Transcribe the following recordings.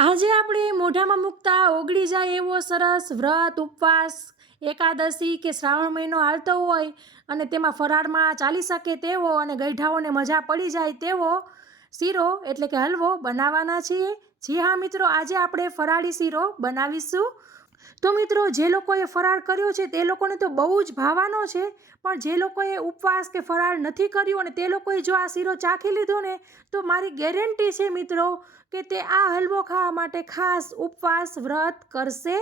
આજે આપણે મોઢામાં મૂકતા ઓગળી જાય એવો સરસ વ્રત ઉપવાસ એકાદશી કે શ્રાવણ મહિનો હાલતો હોય અને તેમાં ફરાળમાં ચાલી શકે તેવો અને ગઈઢાઓને મજા પડી જાય તેવો શીરો એટલે કે હલવો બનાવવાના છીએ। જી હા મિત્રો, આજે આપણે ફરાળી શીરો બનાવીશું। તો મિત્રો, જે લોકોએ ફરાળ કર્યો છે તે લોકોને તો બહુ જ ભાવવાનો છે, પણ જે લોકોએ ઉપવાસ કે ફરાળ નથી કર્યું અને તે લોકોએ જો આ શીરો ચાખી લીધો ને તો મારી ગેરંટી છે મિત્રો કે તે આ હલવો ખાવા માટે ખાસ ઉપવાસ વ્રત કરશે।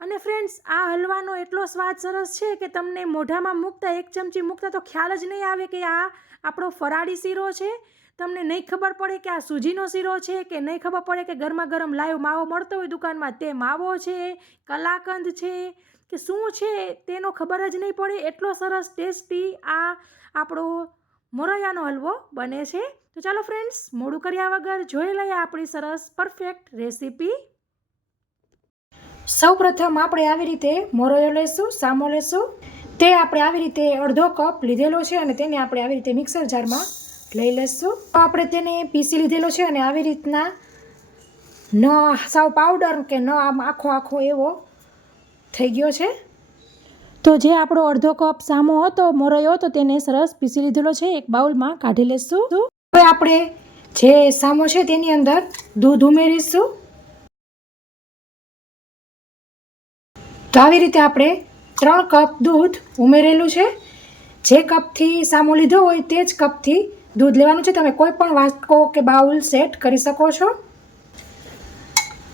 અને ફ્રેન્ડ્સ, આ હલવાનો એટલો સ્વાદ સરસ છે કે તમને મોઢામાં મૂકતા એક ચમચી મૂકતા તો ખ્યાલ જ નહીં આવે કે આ આપણો ફરાળી શીરો છે। તમને નહીં ખબર પડે કે આ સૂજીનો શીરો છે, કે નહીં ખબર પડે કે ગરમા ગરમ લાઈવ માવો મળતો હોય દુકાનમાં તે માવો છે, કલાકંદ છે કે શું છે તેનો ખબર જ નહીં પડે। એટલો સરસ ટેસ્ટી આ આપણો મોરૈયાનો હલવો બને છે। તો ચાલો ફ્રેન્ડ્સ, મોડું કર્યા વગર જોઈ લઈએ આપણી સરસ પરફેક્ટ રેસીપી। સૌપ્રથમ આપણે આવી રીતે મોરૈયો લેશું, સામો લેશું। તે આપણે આવી રીતે અડધો કપ લીધેલો છે અને તેને આપણે આવી રીતે મિક્સર જારમાં લઈ લેશું। આપણે તેને પીસી લીધેલો છે અને આવી રીતના ન સાવ પાવડર કે ન આમ આખો આખો એવો થઈ ગયો છે। તો જે આપણો અડધો કપ સામો હતો મોરૈયો તો તેને સરસ પીસી લીધેલો છે, એક બાઉલમાં કાઢી લેશું। હવે આપણે જે સામો છે તેની અંદર દૂધ ઉમેરીશું। તો આવી રીતે આપણે 3 કપ દૂધ ઉમેરેલું છે। જે કપથી સામો લીધો હોય તે જ કપથી દૂધ લેવાનું છે। તમે કોઈ પણ વાટકો કે બાઉલ સેટ કરી શકો છો।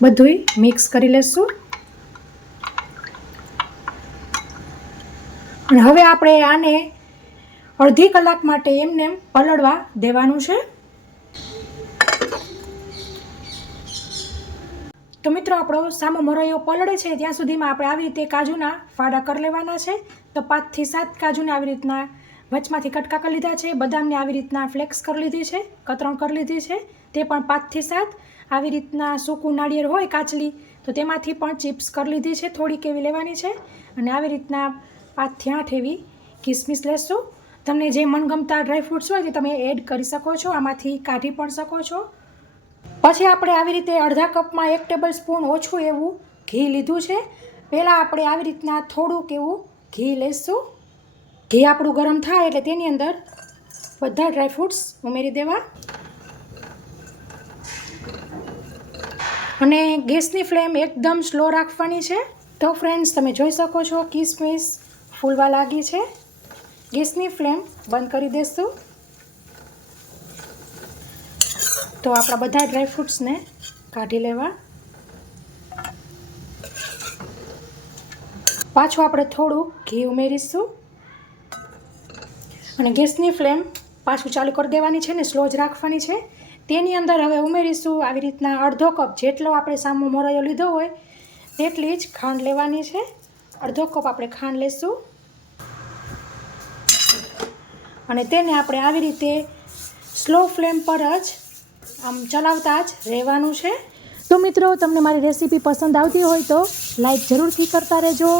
બધુંય મિક્સ કરી લેશું અને હવે આપણે આને અડધી કલાક માટે એમને પલળવા દેવાનું છે। તો મિત્રો, આપણો સામો મોરૈયો પલળે છે ત્યાં સુધીમાં આપણે આવી રીતે કાજુના ફાડા કરી લેવાના છે। તો 5 થી 7 કાજુને આવી રીતના વચમાંથી કટકા કરી લીધા છે। બદામને આવી રીતના ફ્લેક્સ કરી લીધી છે, કતરણ કરી લીધી છે, તે પણ 5 થી 7। આવી રીતના સૂકું નાળિયેર હોય કાચલી તો તેમાંથી પણ ચિપ્સ કરી લીધી છે, થોડીક એવી લેવાની છે અને આવી રીતના 5 થી 8 એવી કિસમિસ લેશું। તમને જે મનગમતા ડ્રાયફ્રૂટ્સ હોય તે તમે એડ કરી શકો છો, આમાંથી કાઢી પણ શકો છો। પછી આપણે આવી રીતે અડધા કપમાં 1 ટેબલ સ્પૂન ઓછું એવું ઘી લીધું છે। પહેલાં આપણે આવી રીતના થોડુંક એવું ઘી લઈશું। ઘી આપણું ગરમ થાય એટલે તેની અંદર બધા ડ્રાયફ્રૂટ્સ ઉમેરી દેવા અને ગેસની ફ્લેમ એકદમ સ્લો રાખવાની છે। તો ફ્રેન્ડ્સ, તમે જોઈ શકો છો કિસમિસ ફૂલવા લાગી છે। ગેસની ફ્લેમ બંધ કરી દેશું। તો આપણા બધા ડ્રાયફ્રૂટ્સને કાઢી લેવા। પાછું આપણે થોડું ઘી ઉમેરીશું અને ગેસની ફ્લેમ પાછું ચાલુ કરી દેવાની છે ને સ્લો જ રાખવાની છે। તેની અંદર હવે ઉમેરીશું આવી રીતના અડધો કપ જેટલો આપણે સામો મોરૈયો લીધો હોય તેટલી જ ખાંડ લેવાની છે। અડધો કપ આપણે ખાંડ લેશું અને તેને આપણે આવી રીતે સ્લો ફ્લેમ પર જ આમ ચલાવતા જ રહેવાનું છે। તો મિત્રો, તમને મારી રેસીપી પસંદ આવતી હોય તો લાઈક જરૂરથી કરતા રહેજો,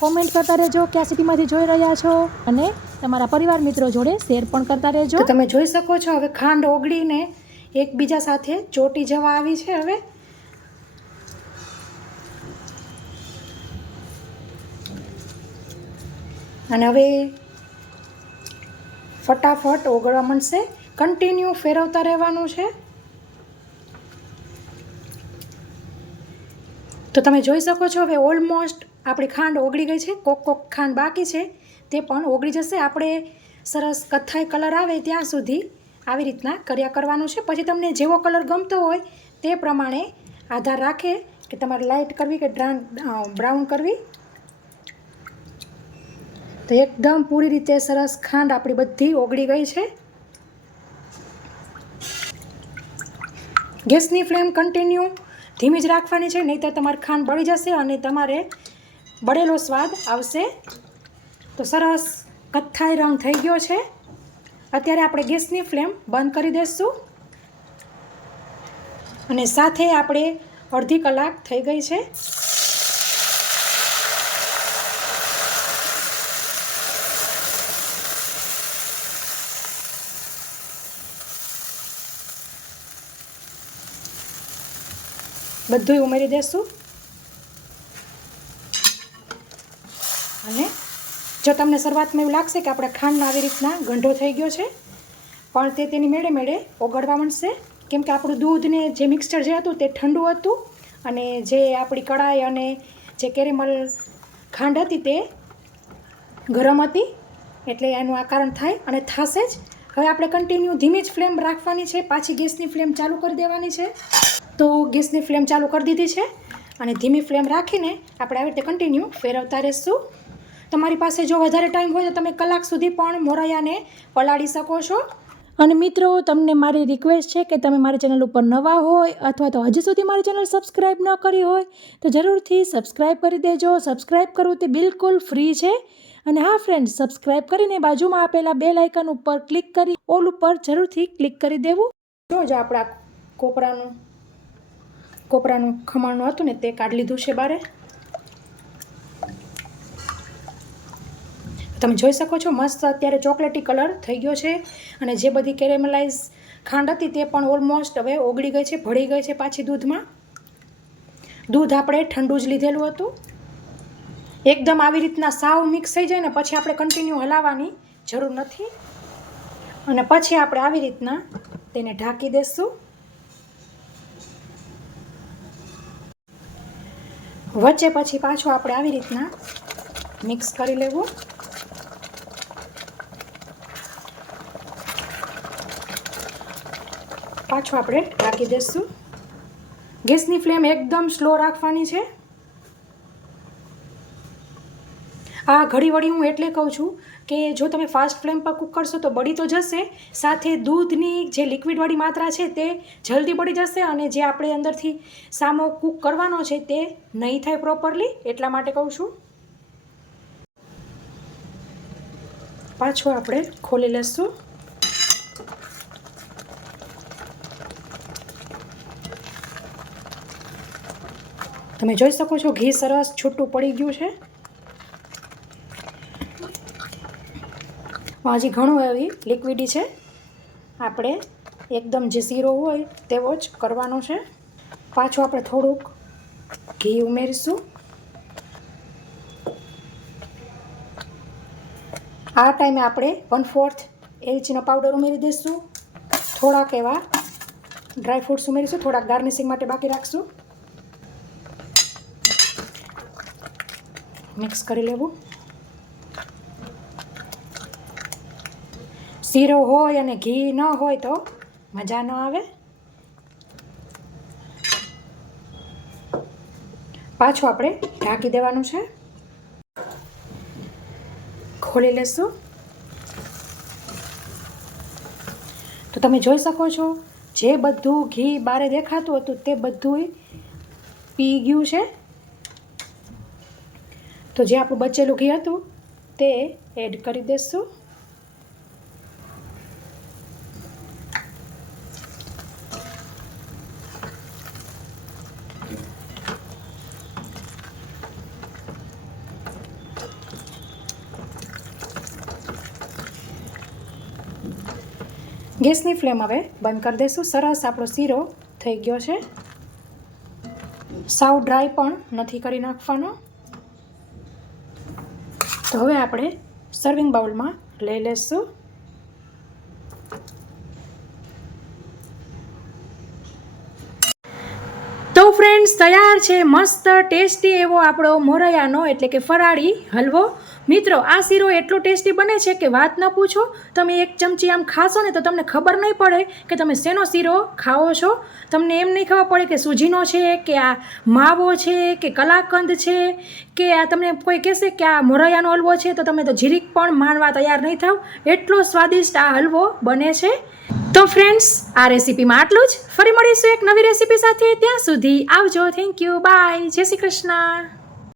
કોમેન્ટ કરતા રહેજો કયા સિટીમાંથી જોઈ રહ્યા છો અને તમારા પરિવાર મિત્રો જોડે શેર પણ કરતા રહેજો। તો તમે જોઈ શકો છો હવે ખાંડ ઓગળીને એકબીજા સાથે ચોટી જવા આવી છે હવે। અને હવે ફટાફટ ઓગળવા માંડશે, કન્ટિન્યુ ફેરવતા રહેવાનું છે। તો તમે જોઈ શકો છો હવે ઓલમોસ્ટ આપણી ખાંડ ઓગળી ગઈ છે। કોક ખાંડ બાકી છે તે પણ ઓગળી જશે। આપણે સરસ કથ્થાઈ કલર આવે ત્યાં સુધી આવી રીતના કર્યા કરવાનું છે। પછી તમને જેવો કલર ગમતો હોય તે પ્રમાણે આધાર રાખે કે તમારે લાઇટ કરવી કે બ્રાઉન કરવી। તો એકદમ પૂરી રીતે સરસ ખાંડ આપણી બધી ઓગળી ગઈ છે। ગેસની ફ્લેમ કન્ટિન્યુ ધીમી જ રાખવાની છે, નહીં તો તમારી ખાંડ બળી જશે અને તમારે બળેલો સ્વાદ આવશે। તો સરસ કથ્થાઈ રંગ થઈ ગયો છે। અત્યારે આપણે ગેસની ફ્લેમ બંધ કરી દઈશું અને સાથે આપણે અડધી કલાક થઈ ગઈ છે। બધું ઉમેરી દઈશું. અને જો તમને શરૂઆતમાં એવું લાગશે કે આપણે ખાંડનો આવી રીતના ગંઢો થઈ ગયો છે, પણ તે તેની મેળે મેળે ઓગળવા માંડશે, કેમ કે આપણું દૂધને જે મિક્સચર જે હતું તે ઠંડુ હતું અને જે આપણી કઢાઈ અને જે કેરેમલ ખાંડ હતી તે ગરમ હતી, એટલે એનું આ કારણ થાય અને થશે જ. હવે આપણે કન્ટિન્યુ ધીમી જ ફ્લેમ રાખવાની છે, પાછી ગેસની ફ્લેમ ચાલુ કરી દેવાની છે. તો ગેસની ફ્લેમ ચાલુ કરી દીધી છે અને ધીમી ફ્લેમ રાખીને આપણે આવી રીતે કન્ટિન્યુ ફેરવતા રહેશું. તમારી પાસે જો વધારે ટાઈમ હોય તો તમે કલાક સુધી પણ મોરૈયાને પલાળી શકો છો. અને મિત્રો, તમને મારી રિક્વેસ્ટ છે કે તમે મારી ચેનલ ઉપર નવા હોય અથવા તો હજી સુધી મારી ચેનલ સબસ્ક્રાઈબ ન કરી હોય તો જરૂરથી સબસ્ક્રાઈબ કરી દેજો. સબસ્ક્રાઈબ કરવું તે બિલકુલ ફ્રી છે. અને હા ફ્રેન્ડ્સ, સબસ્ક્રાઈબ કરીને બાજુમાં આપેલા બેલ આઇકન ઉપર ક્લિક કરી ઓલ ઉપર જરૂરથી ક્લિક કરી દેવું. જો આપણા કોપરાનું ખમણનું હતું ને તે કાઢી લીધું છે બારે. તમે જોઈ શકો છો મસ્ત અત્યારે ચોકલેટી કલર થઈ ગયો છે અને જે બધી કેરેમલાઇઝ ખાંડ હતી તે પણ ઓલમોસ્ટ હવે ઓગળી ગઈ છે, ભળી ગઈ છે પાછી દૂધમાં. દૂધ આપણે ઠંડુ જ લીધેલું હતું. એકદમ આવી રીતના સાવ મિક્સ થઈ જાય ને પછી આપણે કન્ટિન્યુ હલાવવાની જરૂર નથી. અને પછી આપણે આવી રીતના તેને ઢાંકી દઈશું. વચ્ચે પછી પાછું આપણે આવી રીતના મિક્સ કરી લેવું. પાછું આપણે ઢાંકી દઈશું. ગેસની ફ્લેમ એકદમ સ્લો રાખવાની છે. આ ઘડી વળી હું એટલે કહું છું કે જો તમે ફાસ્ટ ફ્લેમ પર કૂક કરશો તો બળી તો જશે, સાથે દૂધની જે લિક્વિડવાળી માત્રા છે તે જલ્દી બળી જશે અને જે આપણે અંદરથી સામો કૂક કરવાનો છે તે નહીં થાય પ્રોપરલી, એટલા માટે કહું છું. પાછું આપણે ખોલી લઈશું. તમે જોઈ શકો છો ઘી સરસ છૂટું પડી ગયું છે. હજી ઘણું એવી લિક્વિડી છે. આપણે એકદમ જે શીરો હોય તેવો જ કરવાનો છે. પાછું આપણે થોડુંક ઘી ઉમેરીશું. આ ટાઈમે આપણે 1/4 એલચીનો પાવડર ઉમેરી દઈશું. થોડાક એવા ડ્રાય ફ્રૂટ્સ ઉમેરીશું, થોડાક ગાર્નિશિંગ માટે બાકી રાખશું. મિક્સ કરી લેવું. શીરો હોય અને ઘી ન હોય તો મજા ન આવે. પાછું આપણે ઢાંકી દેવાનું છે. ખોલી લેશું. તો તમે જોઈ શકો છો જે બધું ઘી બારે દેખાતું હતું તે બધું પી ગયું છે. તો જે આપણું બચેલું ઘી હતું તે એડ કરી દઈશું. ગેસની ફ્લેમ હવે બંધ કરી દઈશું. સરસ આપણો શીરો થઈ ગયો છે. સાવ ડ્રાય પણ નથી કરી નાખવાનો. તો હવે આપણે સર્વિંગ બાઉલમાં લઈ લઈશું. તો ફ્રેન્ડ્સ, તૈયાર છે મસ્ત ટેસ્ટી એવો આપણો મોરૈયાનો એટલે કે ફરાળી હલવો. મિત્રો, આ શીરો એટલો ટેસ્ટી બને છે કે વાત ન પૂછો. તમે એક ચમચી આમ ખાશો ને તો તમને ખબર નહીં પડે કે તમે શેનો શીરો ખાઓ છો. તમને એમ નહીં ખબર પડે કે સૂજીનો છે કે આ માવો છે કે કલાકંદ છે કે આ તમને કોઈ કહેશે કે આ મોરૈયાનો હલવો છે તો તમે તો જીરીક પણ માનવા તૈયાર નહીં થાવ. એટલો સ્વાદિષ્ટ આ હલવો બને છે. તો ફ્રેન્ડ્સ, આ રેસીપીમાં આટલું જ. ફરી મળીશું એક નવી રેસીપી સાથે. ત્યાં સુધી આવજો. Thank you. બાય. જય શ્રી કૃષ્ણ.